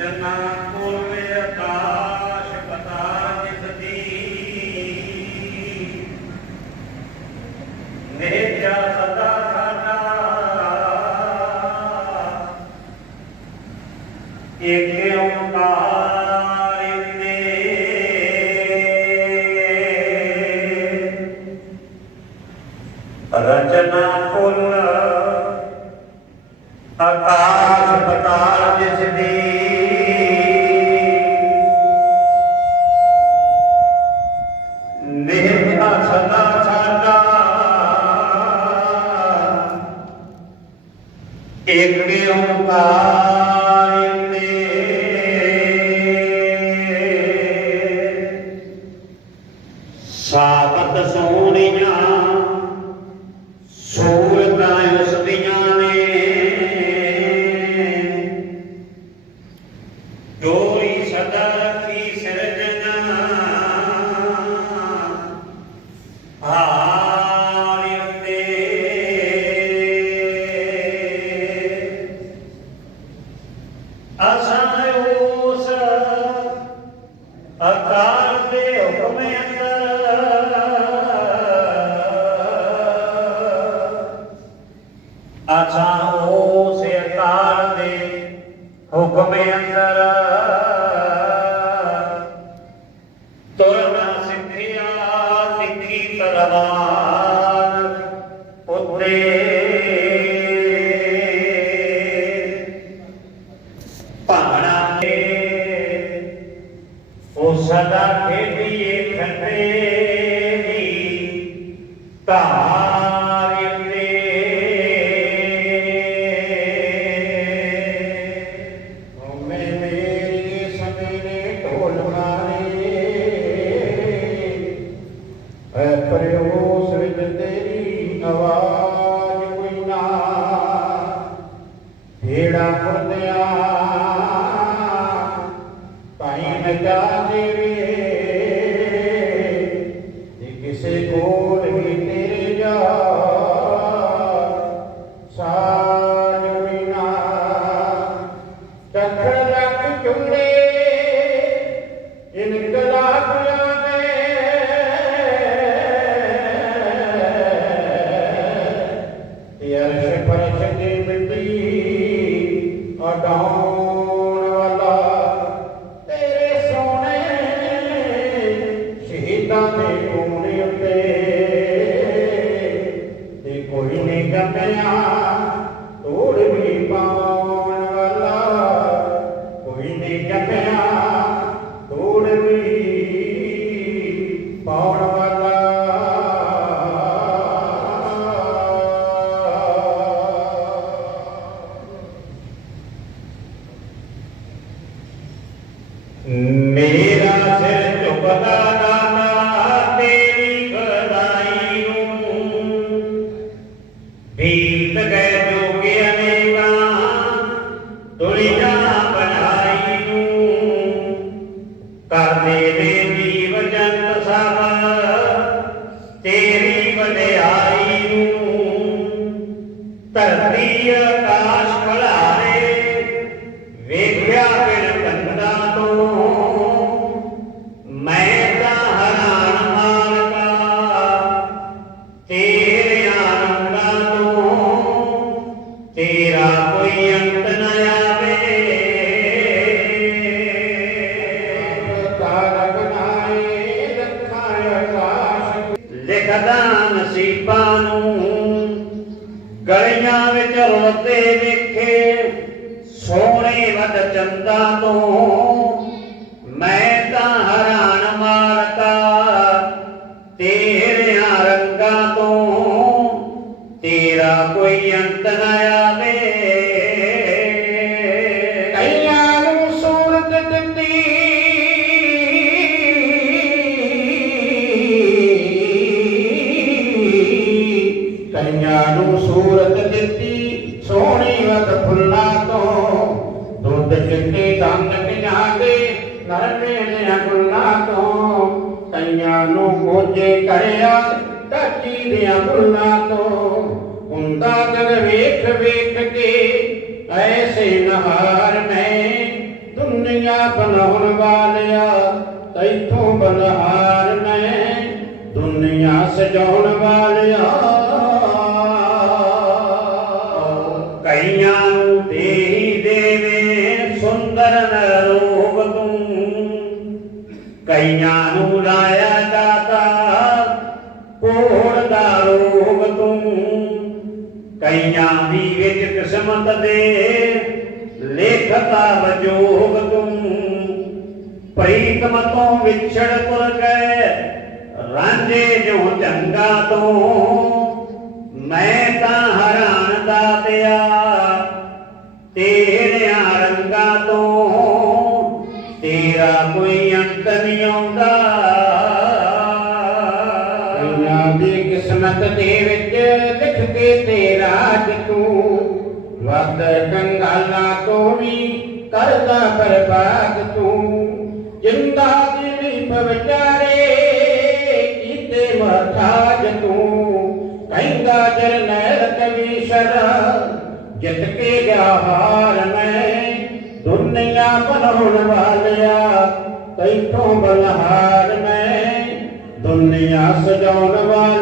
Materna ਏਕ ਓੰਕਾਰ ਨੇ ਸਾਬਤ ਸੋਹਣੀਆਂ ਸੂਰਤਾਂ ਉਸ ਦੀਆਂ ਨੇ ਜੋਈ ਸਦਾ ਕੀ ਸਿਰਜਣਾ ਹਾਰਿ ਦੇ ਹੁਕਮ ਅੰਦਰ। ਅਸਾਂ ਉਸ ਅਕਾਲ ਦੇ ਹੁਕਮ ਅੰਦਰ। ਸਦਾ ਖੇਡੀਏ ਖੰਡੇ ਦੀ, ਧਾਰ ਉੱਤੇ। ਹਉਮੈ ਮੇਰੀ ਸਮੇਂ ਢੋਲ ਮਾਰੇ। ਐ ਪਰਿਓ ਸਿਰਜ ਤੇਰੀ ਆਵਾਜ਼ ਕੋਈ ਨਾ। ਢੇੜਾ ਫੁਰਦਿਆ ਜੇ ਤੇਰੀ ਵਡਿਆਈ ਨੂੰ ਧਰਤੀ ਆਕਾਸ਼ ਲਿਖਦਾ ਨਸੀਬਾਂ ਨੂੰ ਗਲੀਆਂ ਵਿੱਚ ਰੋਤੇ ਵੇਖੇ ਸੋਹਣੇ ਵੱਡ ਚੰਦਾ ਤੋਂ ਕਈਆਂ ਨੂੰ ਸੂਰਤ ਦਿੱਤੀ, ਸੋਹਣੀ ਵਤ ਫੁੱਲਾਂ ਤੋਂ। ਦੁੱਧ ਚਿੱਟੇ ਦੰਦ ਕਿਨਾਂ ਨਰਮੇ ਨੇ ਗੁੱਲਾਂ ਤੋਂ। ਕਈਆਂ ਨੂੰ ਗੋਜੇ ਕਰਿਆ ਟੱਚੀ ਦੀਆਂ ਫੁੱਲਾਂ ਤੋਂ। ਹੁੰਦਾ ਜਗ ਵੇਖ ਵੇਖ ਕੇ, ਐਸੇ ਨਹਾਰ ਮੈਂ ਦੁਨੀਆ ਬਣਾਉਣ ਵਾਲਿਆ। ਤੈਥੋਂ ਬਨਹਾਰ ਮੈਂ ਦੁਨੀਆ ਸਜਾਉਣ ਵਾਲਿਆ। ਕਈਆਂ ਨੂੰ ਲਾਇਆ ਦਾਤਾ ਕੋੜ ਦਾ ਰੋਗ ਤੂੰ। ਕਈਆਂ ਦੀ ਵਿੱਚ ਕਿਸਮਤ ਦੇ ਲੇਖਤਾ ਵਜੋਗ ਤੂੰ। ਪ੍ਰੀਤਮ ਤੋਂ ਵਿਛੜ ਤੁਰ ਗਏ, ਰਾਂਝੇ ਜੋ ਜੰਗਾ ਤੋਂ। ਮੈਂ ਤਾਂ ਹਰਾਨ ਦਾਤਿਆ ਦੀ ਦੇ ਵਿੱਚ ਲਿਖ ਕੇ ਤੇਰਾ ਤੂੰ। ਵੱਧ ਕੰਗਾਲਾਂ ਤੋਂ ਵੀ ਕਰਦਾ ਬਰਬਾਦ ਤੂੰ। ਜਿੰਦਾ ਦਿਲੀ ਵਿਚਾਰੇ ਕੀਤੇ ਮਹਤਾਜ ਤੂੰ। ਕਹਿੰਦਾ ਜਰਨੈਲ ਕਵੀਸ਼ਰ ਜਿੱਤ ਕੇ ਗਿਆ ਹਾਰ ਮੈਂ। ਦੁਨੀਆ ਬਣਾਉਣ ਵਾਲਿਆ, ਤੈਥੋਂ ਬਲਹਾਰ ਮੈਂ। ਦੁਨੀਆ ਸਜਾਉਣ ਵਾਲਿਆ